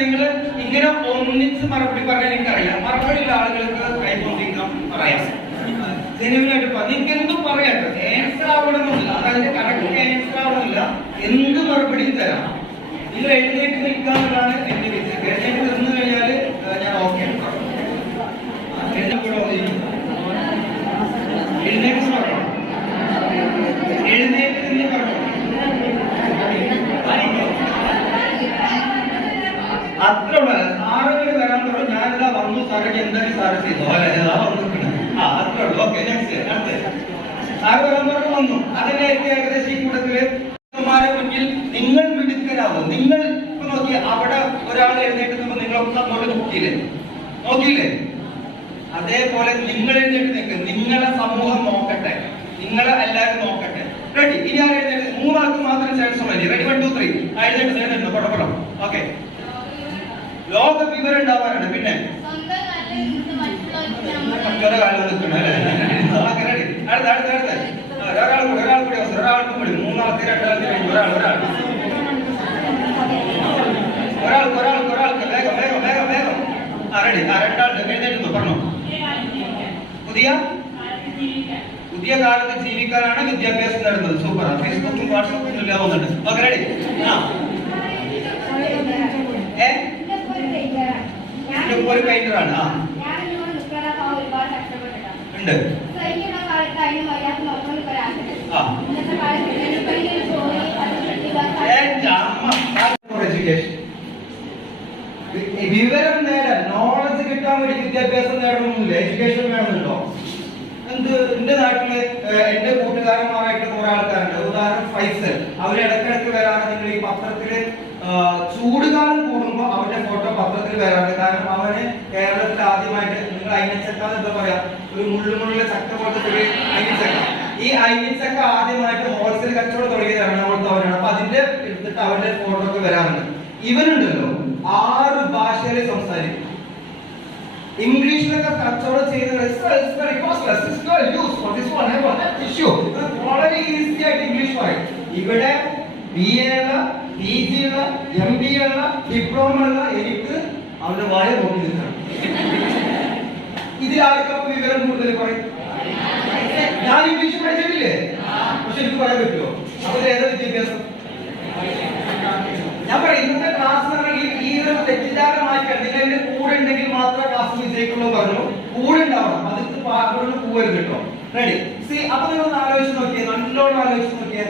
നിങ്ങൾ ഇങ്ങനെ ഒന്നിച്ച് മറുപടി പറഞ്ഞാൽ എനിക്കറിയാം. മറുപടിയുള്ള ആളുകൾക്ക് കൈകൊണ്ടിരിക്കാൻ പറയാം. ജനുവിനായിട്ട് നിങ്ങൾക്ക് എന്തും പറയാം. ആൻസർ ആവണമെന്നില്ല, അതതിന്റെ കറക്റ്റ് ആൻസർ ആവണമെന്നില്ല. എന്ത് മറുപടിയും തരാം. നിങ്ങൾ എഴുന്നേറ്റ് നിൽക്കാനുള്ളതാണ് എന്റെ വിദ്യ. എഴുന്നേറ്റ് നിന്ന് കഴിഞ്ഞാൽ ഞാൻ ഓക്കെ. എഴുന്നേറ്റ് പറഞ്ഞു, എഴുന്നേറ്റ് നിന്ന് പറഞ്ഞു. അത്ര സാറുകൾ വരാൻ പറഞ്ഞു. ഞാനിതാ വന്നു, സാറൊക്കെ എന്തായാലും സാറ് ചെയ്തോ വന്നിട്ടുണ്ട്. അത്രേ ഉള്ളൂ. Okay, next. അടുത്ത് സാറ് വരാൻ പറഞ്ഞു, വന്നു. അതിന്റെ ഏകദേശം ഈ കൂട്ടത്തില് മുന്നിൽ നിങ്ങൾ മിടുക്കരാവും. നിങ്ങൾ ഇപ്പൊ നോക്കി, അവിടെ ഒരാൾ എഴുന്നേറ്റ് നിങ്ങളൊക്കെ അങ്ങോട്ട് നോക്കിയില്ലേ? അതേപോലെ നിങ്ങൾ എഴുന്നേറ്റ് നിൽക്കുക. നിങ്ങളെ സമൂഹം നോക്കട്ടെ, നിങ്ങളെ എല്ലാവരും നോക്കട്ടെ. റെഡി? ഇനി ആരും എഴുന്നേറ്റ്, മൂന്നാൾക്ക് മാത്രം ചാൻസ് ഉള്ളൂ. റെഡി? 1 2 3 എഴുന്നേറ്റ് പടപടം. ഓക്കെ. ലോക വിവരം ഉണ്ടാവാനാണ്. പിന്നെ മറ്റൊരു കാലം നിൽക്കണം അല്ലേ? റെഡി? അടുത്ത ഒരാൾക്കും കൂടി 3 ആൾക്ക് 2 ആൾക്ക് ഒരാൾക്ക് വേഗം. റെഡി? 2 ആൾക്ക് എഴുന്നേറ്റ് പറഞ്ഞോ. പുതിയ കാലത്ത് ജീവിക്കാനാണ് വിദ്യാഭ്യാസം നേടുന്നത്. സൂപ്പർ. ഫേസ്ബുക്കും വാട്സാപ്പും ഇല്ലാവുന്നുണ്ട്. Okay, ready? ഒരു പെയിന്ററാണ്. ഉണ്ട്. വിവരം നേടാൻ, നോളജ് കിട്ടാൻ വേണ്ടി വിദ്യാഭ്യാസം നേടണമെന്നില്ല. എഡ്യൂക്കേഷൻ വേണമെന്നുണ്ടോ? എന്റെ നാട്ടില് എന്റെ കൂട്ടുകാരന്മാരായിട്ട് കുറെ ആൾക്കാരുണ്ട്. ഉദാഹരണം ഫൈസൽ. അവര് ഇടക്കിടക്ക് വരാറ്. നിങ്ങൾ ഈ പത്രത്തില് ചൂടുകാലം കൂടുമ്പോ അവരുടെ ഫോട്ടോ പത്രത്തിൽ വരാറുണ്ട്. കാരണം അവന് കേരളത്തിൽ ആദ്യമായിട്ട്, നിങ്ങൾ അയിനച്ചക്ക എന്താ പറയാ, ഒരു മുള്ളുമുള്ള ചക്ക പോലത്തെ ഒരു അയിനച്ചക്ക. ഈ അയിനച്ചക്ക ആദ്യമായിട്ട് ഹോൾസെയിൽ കച്ചവടം തുടങ്ങിയത് എറണാകുളത്ത് അവനാണ്. അപ്പൊ അതിന്റെ എടുത്തിട്ട് അവരുടെ ഫോട്ടോ ഒക്കെ വരാറുണ്ട്. ഇവനുണ്ടല്ലോ 6 ഭാഷയിൽ സംസാരിക്കും. ഇംഗ്ലീഷിലൊക്കെ കച്ചവടം ചെയ്യുന്നത് വളരെ ഈസി ആയിട്ട് ഇംഗ്ലീഷ് പറയും. ഇവിടെ BA ഉള്ള, PG ഉള്ള, MBA ഉള്ള, ഡിപ്ലോമ ഉള്ള എനിക്ക് അവന്റെ വായ നോക്കി നിൽക്കണം. ഇതിലാർക്കും വിവരം കൂടുതൽ പറയും. ഞാൻ ഇംഗ്ലീഷ് പഠിച്ചിട്ടില്ലേ, പക്ഷെ എനിക്ക് പറയാൻ പറ്റുമോ? അപ്പൊ ഏതാ വിദ്യാഭ്യാസം? ഞാൻ പറയും, ഇന്നത്തെ ക്ലാസ് ഈ ഒരു തെറ്റിദ്ധാരണ മാറ്റാൻ നിങ്ങൾ എന്റെ കൂടെ ഉണ്ടെങ്കിൽ മാത്രമേ ക്ലാസ് വിജയിക്കുള്ളൂ പറഞ്ഞു. കൂടെ ഉണ്ടാവണം, അതിന് പാടുകൊണ്ട് പോവരുത് കേട്ടോ. റെഡി? സി, അപ്പൊ നിങ്ങൾ ആലോചിച്ച് നോക്കിയേ, നല്ലോണം ആലോചിച്ച് നോക്കിയേ.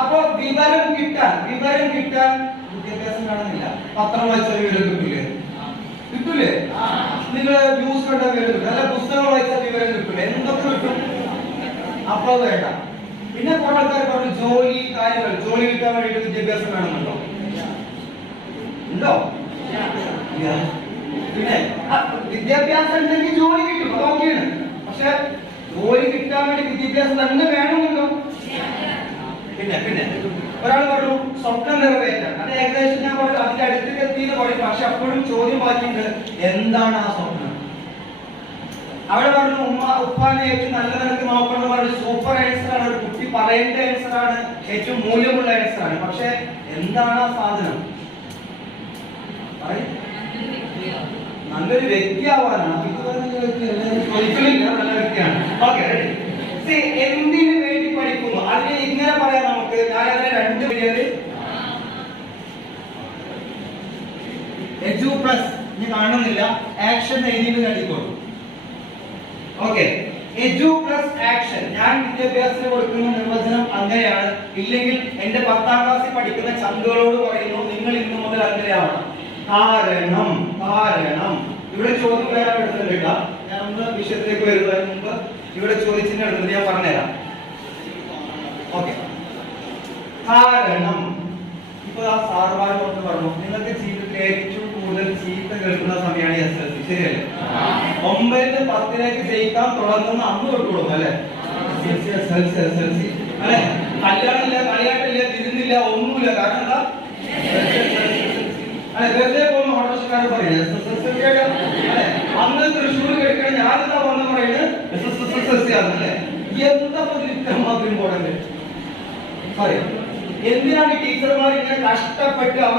അപ്പൊ വിവരം കിട്ടാൻ വിദ്യാഭ്യാസം കാണുന്നില്ല. പത്രം വായിച്ച വിവരം കിട്ടൂലേ? നിങ്ങൾ ന്യൂസ് കണ്ട വിവരം കിട്ടും, അല്ല പുസ്തകം വായിച്ച വിവരം കിട്ടൂലേ? എന്തൊക്കെ കിട്ടും? അപ്പൊ വേണ്ട. പിന്നെ കുറെ ആൾക്കാർ പറഞ്ഞു ജോലി കാര്യങ്ങൾ, ജോലി കിട്ടാൻ വേണ്ടിയിട്ട് വിദ്യാഭ്യാസം വേണമെന്നുണ്ടോ? ഉണ്ടോ? പിന്നെ വിദ്യാഭ്യാസം ഉണ്ടെങ്കിൽ ജോലി കിട്ടും, ഓക്കെയാണ്. പക്ഷെ ജോലി കിട്ടാൻ വേണ്ടി വിദ്യാഭ്യാസം തന്നെ വേണമെന്നുണ്ടോ? പിന്നെ ഒരാൾ പറഞ്ഞു സ്വപ്നം നിറവേറ്റാൻ. അത് ഏകദേശം ഞാൻ പറഞ്ഞു അതിന്റെ അടുത്തേക്ക് എത്തിയെന്ന് പറയും. പക്ഷെ അപ്പോഴും ചോദ്യം ബാക്കിയുണ്ട്, എന്താണ് ആ സ്വപ്നം? അവിടെ പറഞ്ഞു ഉപ്പാനെ ഏറ്റവും നല്ല നിലക്ക് നോക്കണം എന്ന് പറഞ്ഞു. സൂപ്പർ ആൻസർ ആണ്, ഒരു കുട്ടി പറയേണ്ട ആൻസർ ആണ്, ഏറ്റവും മൂല്യമുള്ള ആൻസർ ആണ്. പക്ഷെ എന്താണ് ആ സാധനം? നല്ലൊരു വ്യക്തിയാവാനാണ്. ഒരിക്കലില്ല, നല്ല വ്യക്തിയാണ്. ഓക്കെ, എന്തിനു വേണ്ടി പഠിക്കുന്നു? അതിന് ഇങ്ങനെ പറയാം നമുക്ക്. ഞാൻ അതിനെ 2 പേര് എജു പ്ലസ് ഇനി കാണുന്നില്ല, ആക്ഷൻ എഴുതിയിട്ട് നേടിക്കോളൂ. Okay, Edu plus action. ഞാൻ വിദ്യാഭ്യാസത്തിന് കൊടുക്കുന്ന നിർവചനം അങ്ങനെയാണ്. ഇല്ലെങ്കിൽ എന്റെ 10ാം ക്ലാസ്സിൽ പഠിക്കുന്ന ചങ്കുകളോട് പറയുന്നു, നിങ്ങൾ ഇന്നു മുതൽ അങ്ങനെയാവണം. കാരണം ഇവിടെ ചോദ്യം വരാൻ എടുത്തില്ല. ഞാൻ ഒന്ന് വിഷയത്തിലേക്ക് വരുന്നതിന് മുമ്പ് ഇവിടെ ചോദിച്ചിട്ട് എടുത്തത് ഞാൻ പറഞ്ഞുതരാം. ഓക്കെ, കാരണം ഇപ്പൊ ആ സാറുമാർ കൊണ്ട് പറഞ്ഞു, നിങ്ങൾക്ക് ജീവിതത്തിൽ ഏറ്റവും കൂടുതൽ ചീത്ത കേൾക്കുന്ന സമയമാണ് SSLC, ശരിയല്ലേ? 9-ന് 10-ലേക്ക് ജയിക്കാൻ തുടങ്ങുന്ന അന്ന് തൊട്ടുകൊടുക്കും അല്ലെ? SSLC അല്ലെ? കല്യാണമില്ല, കളിയാട്ടില്ല, തിരുന്നില്ല, ഒന്നുമില്ല. കാരണം എന്താ? വെറുതെ പോകുന്ന ഓട്ടോറിക്ഷക്കാർ പറയുന്നത് അന്ന് തൃശ്ശൂർ കഴിക്കണം. ഞാനെന്താ വന്ന് പറയുന്നത് SSLC ആണല്ലേ? എന്താ ഇത്രമാത്രം പോകണ്ടേ? എന്തിനാണ് ടീച്ചർമാർ ഇങ്ങനെ കഷ്ടപ്പെട്ട് അവർ